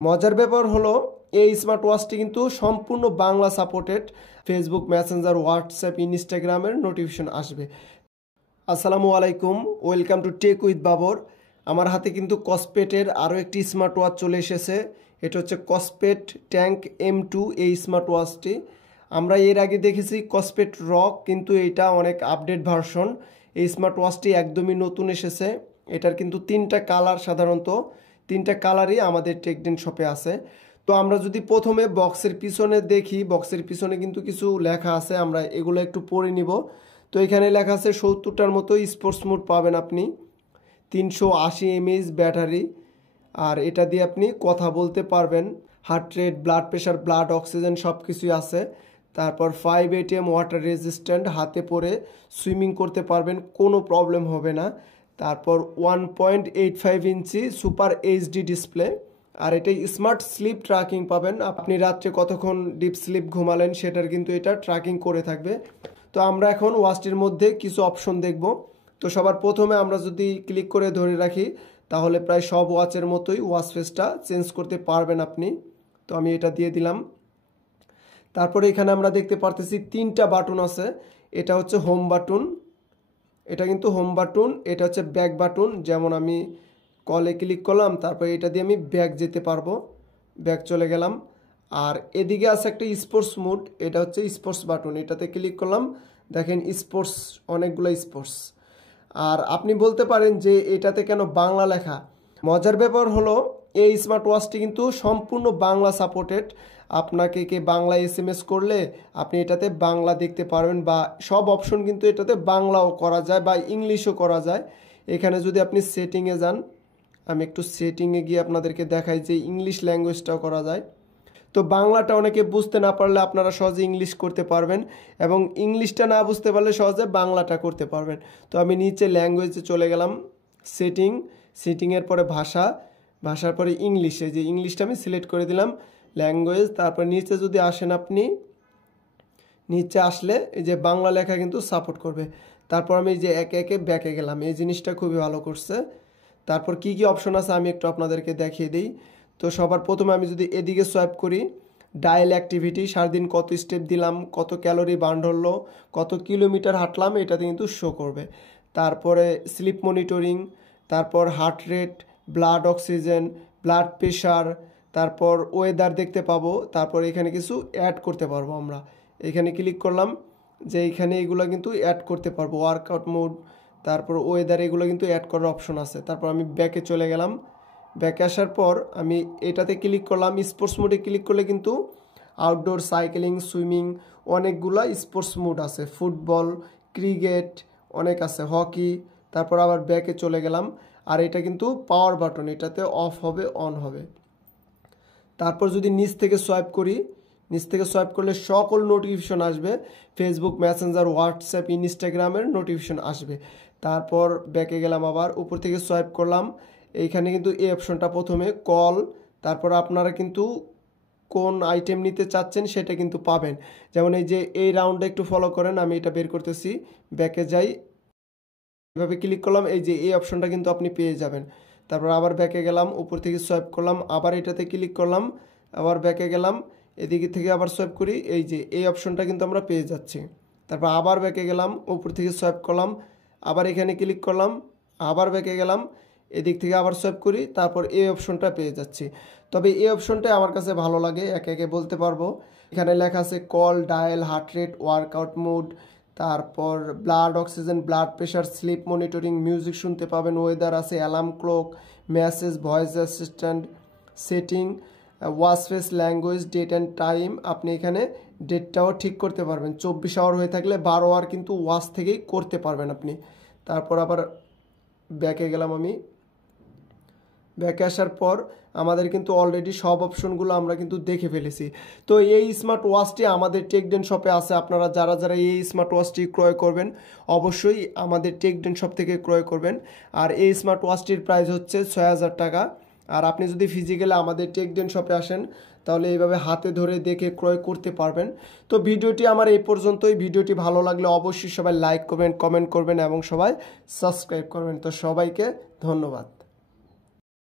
মজার ব্যাপার হলো এই স্মার্ট ওয়াচটি কিন্তু সম্পূর্ণ Bangla supported. Facebook, Messenger, WhatsApp, ইনস্টাগ্রামের নোটিফিকেশন আসবে। আসসালামু আলাইকুম, welcome to tech with Babar. আমার হাতে কিন্তু কসপেটের আরও একটি স্মার্ট ওয়াচ চলে এসেছে। এটা হচ্ছে কসপেট ট্যাঙ্ক M2 এই স্মার্ট ওয়াচটি। আমরা এর আগে দেখেছি কসপেট রক, কিন্তু এটা অনেক আপডেট ভার্সন। এই স্মার্ট ওয়াচটি একদমই নতুন এসেছে। এটার কিন্তু তিনটা কালার, সাধারণত তিনটা কালারই আমাদের টেকডেন শপে আছে। তো আমরা যদি প্রথমে বক্সের পিছনে দেখি, বক্সের পিছনে কিন্তু কিছু লেখা আছে, আমরা এগুলো একটু পড়ে নিব। তো এখানে লেখা আছে 70টার মতো স্পোর্টস মোড পাবেন আপনি, 380 mAh ব্যাটারি, আর এটা দিয়ে আপনি কথা বলতে পারবেন। Heart rate, blood pressure, blood oxygen সব কিছুই আছে। তারপর 5 ATM ওয়াটার রেজিস্ট্যান্ট, হাতে পরে সুইমিং করতে পারবেন, কোনো প্রবলেম হবে না। তারপর 1.85 ইঞ্চি সুপার এইচডি ডিসপ্লে, আর এটাই স্মার্ট স্লিপ ট্র্যাকিং পাবেন। আপনি রাত্রে কতক্ষণ ডিপ স্লিপ ঘুমালেন সেটার কিন্তু এটা ট্র্যাকিং করে থাকবে। তো আমরা এখন ওয়াচটির মধ্যে কিছু অপশন দেখব। তো সবার প্রথমে আমরা যদি ক্লিক করে ধরে রাখি, তাহলে প্রায় সব ওয়াচের মতোই ওয়াচ ফেসটা চেঞ্জ করতে পারবেন আপনি। তো আমি এটা দিয়ে দিলাম। তারপরে এখানে আমরা দেখতে পারতেছি তিনটা বাটন আছে। এটা হচ্ছে হোম বাটন, এটা কিন্তু হোম বাটন। এটা হচ্ছে ব্যাক বাটন, যেমন আমি কলে ক্লিক করলাম, তারপরে এটা দিয়ে আমি ব্যাক যেতে পারবো, ব্যাক চলে গেলাম। আর এদিকে আছে একটা স্পোর্টস মোড, এটা হচ্ছে স্পোর্টস বাটন, এটাতে ক্লিক করলাম, দেখেন স্পোর্টস, অনেকগুলো স্পোর্টস। আর আপনি বলতে পারেন যে এটাতে কেন বাংলা লেখা। মজার ব্যাপার হলো এই স্মার্ট ওয়াচটি কিন্তু সম্পূর্ণ বাংলা সাপোর্টেড। আপনাকে কে বাংলা SMS করলে আপনি এটাতে বাংলা দেখতে পারবেন, বা সব অপশন কিন্তু এটাতে বাংলাও করা যায় বা ইংলিশও করা যায়। এখানে যদি আপনি সেটিংয়ে যান, আমি একটু সেটিংয়ে গিয়ে আপনাদেরকে দেখাই যে ইংলিশ ল্যাঙ্গুয়েজটাও করা যায়। তো বাংলাটা অনেকে বুঝতে না পারলে আপনারা সহজে ইংলিশ করতে পারবেন, এবং ইংলিশটা না বুঝতে পারলে সহজে বাংলাটা করতে পারবেন। তো আমি নিচে ল্যাঙ্গুয়েজে চলে গেলাম, সেটিংয়ের পরে ভাষার পরে ইংলিশে, যে ইংলিশটা আমি সিলেক্ট করে দিলাম, ল্যাঙ্গুয়েজ। তারপর নিচে যদি আসেন আপনি, নিচে আসলে এই যে বাংলা লেখা কিন্তু সাপোর্ট করবে। তারপর আমি এই যে একে একে ব্যাকে গেলাম, এই জিনিসটা খুবই ভালো করছে। তারপর কি কি অপশন আছে আমি একটু আপনাদেরকে দেখিয়ে দিই। তো সবার প্রথমে আমি যদি এদিকে সোয়াইপ করি, ডায়াল অ্যাক্টিভিটি, সারাদিন কত স্টেপ দিলাম, কত ক্যালোরি বার্ন হলো, কত কিলোমিটার হাঁটলাম, এটাতে কিন্তু শো করবে। তারপরে স্লিপ মনিটরিং, তারপর heart rate, blood oxygen, blood pressure, তারপর ওয়েদার দেখতে পাবো। তারপর এখানে কিছু অ্যাড করতে পারবো আমরা, এখানে ক্লিক করলাম যে এখানে এগুলো কিন্তু অ্যাড করতে পারবো, ওয়ার্কআউট মোড, তারপর ওয়েদার, এগুলো কিন্তু অ্যাড করার অপশন আছে। তারপর আমি ব্যাকে চলে গেলাম, ব্যাকে আসার পর আমি এটাতে ক্লিক করলাম। স্পোর্টস মোডে ক্লিক করলে কিন্তু আউটডোর, সাইকেলিং, সুইমিং, অনেকগুলো স্পোর্টস মোড আছে, ফুটবল, ক্রিকেট, অনেক আছে, হকি। তারপর আবার ব্যাকে চলে গেলাম, আর এটা কিন্তু পাওয়ার বাটন, এটাতে অফ হবে, অন হবে। তারপর যদি নিচ থেকে সোয়াইপ করি, নিচ থেকে সোয়াইপ করলে সকল নোটিফিকেশন আসবে, ফেসবুক, মেসেঞ্জার, হোয়াটসঅ্যাপ, ইনস্টাগ্রামের নোটিফিকেশন আসবে। তারপর ব্যাকে গেলাম, আবার উপর থেকে সোয়াইপ করলাম, এইখানে কিন্তু এই অপশনটা প্রথমে কল, তারপর আপনারা কিন্তু কোন আইটেম নিতে চাচ্ছেন সেটা কিন্তু পাবেন। যেমন এই যে এই রাউন্ডটা একটু ফলো করেন, আমি এটা বের করতেছি, ব্যাকে যাই, এভাবে ক্লিক করলাম, এই যে এই অপশনটা কিন্তু আপনি পেয়ে যাবেন। তারপর আবার ব্যাকে গেলাম, উপর থেকে সোয়াইপ করলাম, আবার এটাতে ক্লিক করলাম, আবার ব্যাকে গেলাম, এদিকে থেকে আবার সোয়াইপ করি, এই যে এই অপশনটা কিন্তু আমরা পেয়ে যাচ্ছি। তারপর আবার ব্যাকে গেলাম, উপর থেকে সোয়াইপ করলাম, আবার এখানে ক্লিক করলাম, আবার ব্যাকে গেলাম, এদিক থেকে আবার সোয়াইপ করি, তারপর এই অপশনটা পেয়ে যাচ্ছি। তবে এই অপশনটা আমার কাছে ভালো লাগে, একে একে বলতে পারবো। এখানে লেখা আছে call, dial, heart rate, workout mode, তারপর blood oxygen, blood pressure, sleep monitoring, music শুনতে পাবেন, ওয়েদার আছে, alarm clock, message, voice assistant, setting, watch face, language, date and time. আপনি এখানে ডেটটাও ঠিক করতে পারবেন, 24 আওয়ার হয়ে থাকলে 12 আওয়ার কিন্তু ওয়াচ থেকেই করতে পারবেন আপনি। তারপর আবার ব্যাকে গেলাম, আমি ব্যাকে আসার পর আমাদের কিন্তু অলরেডি সব অপশনগুলো আমরা কিন্তু দেখে ফেলেছি। তো এই স্মার্ট ওয়াচটি আমাদের টেকডেন শপে আছে। আপনারা যারা যারা এই স্মার্ট ওয়াচটি ক্রয় করবেন অবশ্যই আমাদের টেকডেন শপ থেকে ক্রয় করবেন। আর এই স্মার্ট ওয়াচটির প্রাইস হচ্ছে 6000 টাকা। আর আপনি যদি ফিজিক্যালি আমাদের টেকডেন শপে আসেন তাহলে এইভাবে হাতে ধরে দেখে ক্রয় করতে পারবেন। তো ভিডিওটি আমার এই পর্যন্তই। ভিডিওটি ভালো লাগলে অবশ্যই সবাই লাইক করবেন, কমেন্ট করবেন এবং সবাই সাবস্ক্রাইব করবেন। তো সবাইকে ধন্যবাদ।